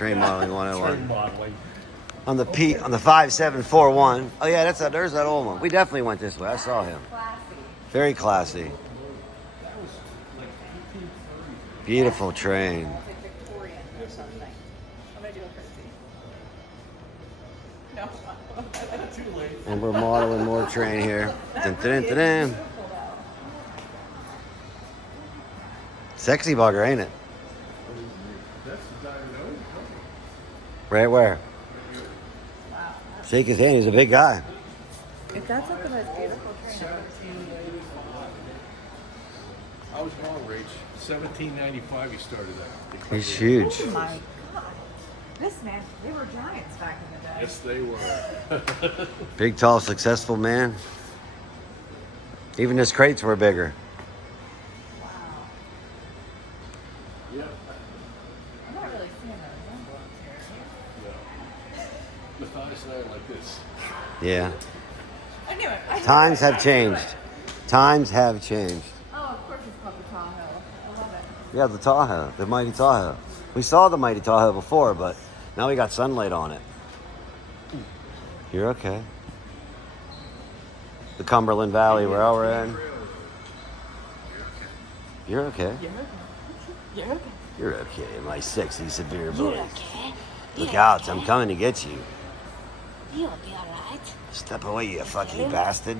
Train modeling 101. Train modeling. On the 5741. Oh yeah, there's that old one. We definitely went this way. I saw him. Classy. Very classy. That was like 1830. Beautiful train. It's like Victorian or something. I'm gonna do a curtsy. No. Too late. And we're modeling more train here. Dun, dun, dun, dun. Sexy bugger, ain't it? That's the diamond. Right where? Wow. Shake his hand. He's a big guy. If that's not the most beautiful train I've ever seen. 1795. I was wrong, Rach. 1795 he started that. He's huge. Oh my god. This man, they were giants back in the day. Yes, they were. Big, tall, successful man. Even his crates were bigger. Wow. Yeah. I'm not really seeing the resemblance here. No. The thighs not like this. Yeah. I knew it. Times have changed. Times have changed. Oh, of course it's called the Tahoe. I love it. Yeah, the Tahoe, the mighty Tahoe. We saw the mighty Tahoe before, but now we got sunlight on it. You're okay. The Cumberland Valley, where we're in. You're okay. You're okay. You're okay, my sexy severe boy. You're okay. Look out, I'm coming to get you. You'll be alright. Step away, you fucking bastard.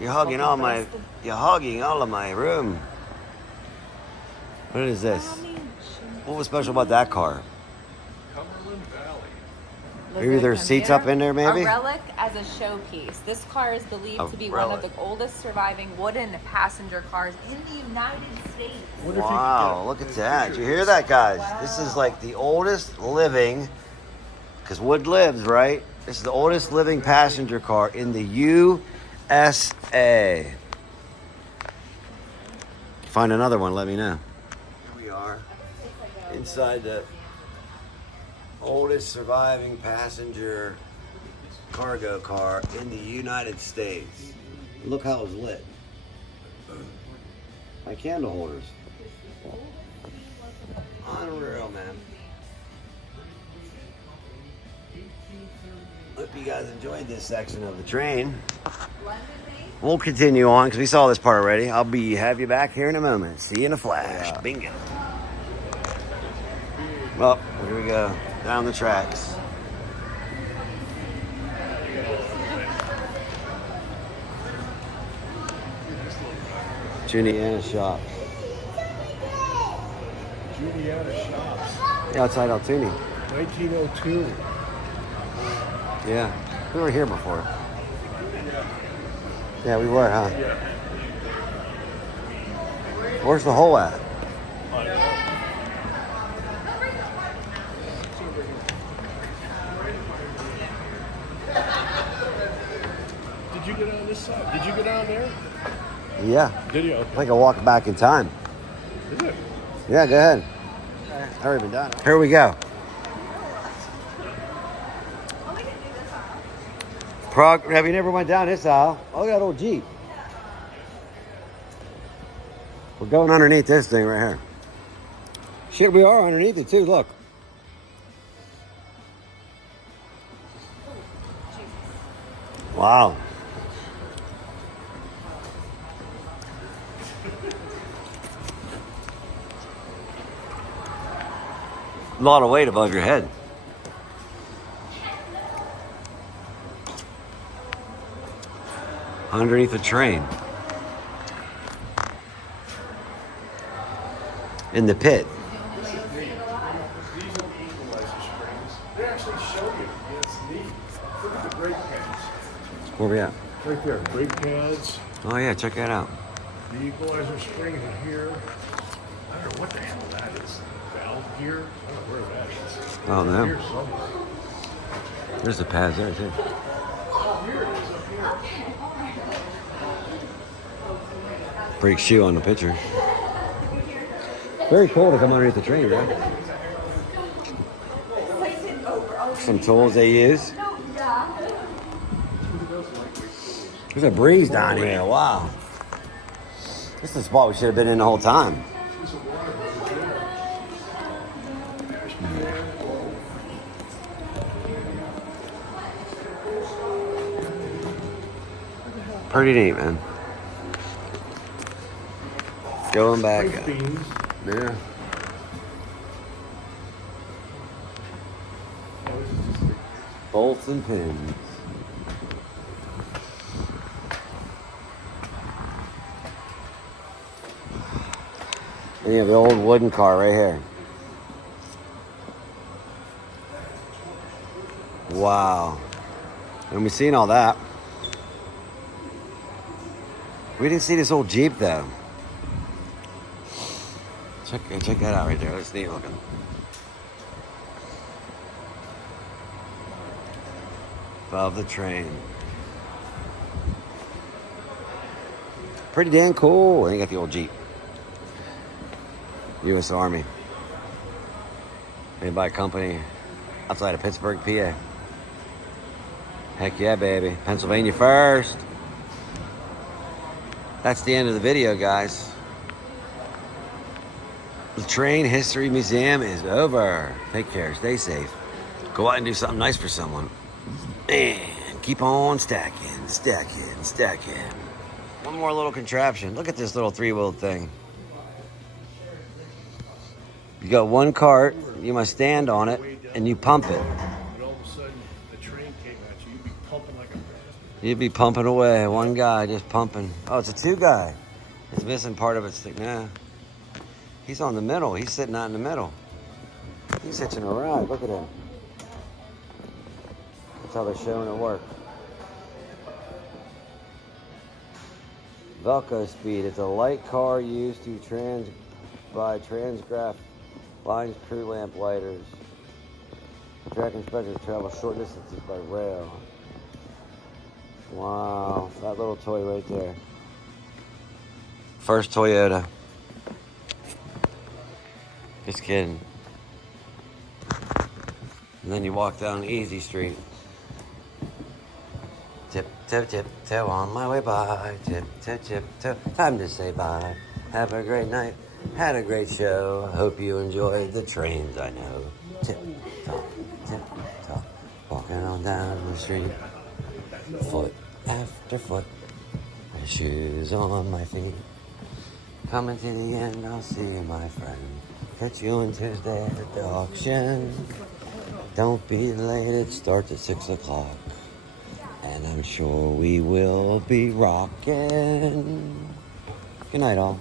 You're hogging all of my room. What is this? What was special about that car? Cumberland Valley. Maybe there's seats up in there, maybe? A relic as a showpiece. This car is believed A to be relic. one of the oldest surviving wooden passenger cars in the United States. Wow, look at that. Did you hear that, guys? This is like the oldest living, because wood lives, right? This is the oldest living passenger car in the USA. Find another one, let me know. Here we are, inside the oldest surviving passenger cargo car in the United States. Look how it's lit. My candle holders. Unreal, man. Hope you guys enjoyed this section of the train. We'll continue on because we saw this part already. I'll have you back here in a moment. See you in a flash. Bingo. Well, here we go. Down the tracks. Juniana Shops. Juliana Shops. Yeah, outside Altoona. 1902. Yeah. We were here before. Yeah, we were, huh? Yeah. Where's the hole at? Did you get on this side? Did you go down there? Yeah. Did you? I Okay. think I'll walk back in time. Is it? Yeah, go ahead. I've already been done. Here we go. Have you never went down this aisle? Oh, that old Jeep. We're going underneath this thing right here. Shit, we are underneath it too, look. Wow. A lot of weight above your head. Underneath the train. In the pit. These are the equalizer springs. They actually show you. It's neat. Look at the brake pads. Where we at? Right there. Brake pads. Oh yeah, check that out. The equalizer springs are here. I don't know what the hell that is. Valve gear? I don't know where that is. Oh no. Here somewhere. There's the pads there too. Oh, here it is up here. Brake shoe on the picture. Very cool to come underneath the train, right? Some tools they use. There's a breeze down here. Wow. This is the spot we should have been in the whole time. Pretty neat, man. Going back Nice up. beans. Yeah. Oh, this is just big. Bolts and pins. And you have the old wooden car right here. Wow. And we've seen all that. We didn't see this old Jeep though. Check that out right there. That's neat looking. Above the train. Pretty damn cool. And you got the old Jeep. U.S. Army. Made by a company outside of Pittsburgh, PA. Heck yeah, baby. Pennsylvania first. That's the end of the video, guys. The Train History Museum is over. Take care. Stay safe. Go out and do something nice for someone. And keep on stacking, stacking, stacking. One more little contraption. Look at this little three-wheeled thing. You got one cart. You must stand on it, and you pump it. And all of a sudden, the train came at you. You'd be pumping like a bastard. You'd be pumping away. One guy just pumping. Oh, it's a two guy. It's missing part of its thing. Nah. He's on the middle. He's sitting out in the middle. He's hitching a ride. Look at him. That's how they're showing it work. Velco Speed. It's a light car used to by transgraph lines, crew lamp lighters. Track inspectors travel short distances by rail. Wow, that little toy right there. First Toyota. Just kidding. And then you walk down Easy Street. Tip, tip, tip, toe on my way by. Tip, tip, tip, toe. Time to say bye. Have a great night. Had a great show. Hope you enjoyed the trains, I know. Tip, top, tip, top. Walking on down the street. Foot after foot. My shoes on my feet. Coming to the end, I'll see you, my friend. Catch you on Tuesday at the auction. Don't be late, it starts at 6 o'clock. And I'm sure we will be rocking. Good night, all.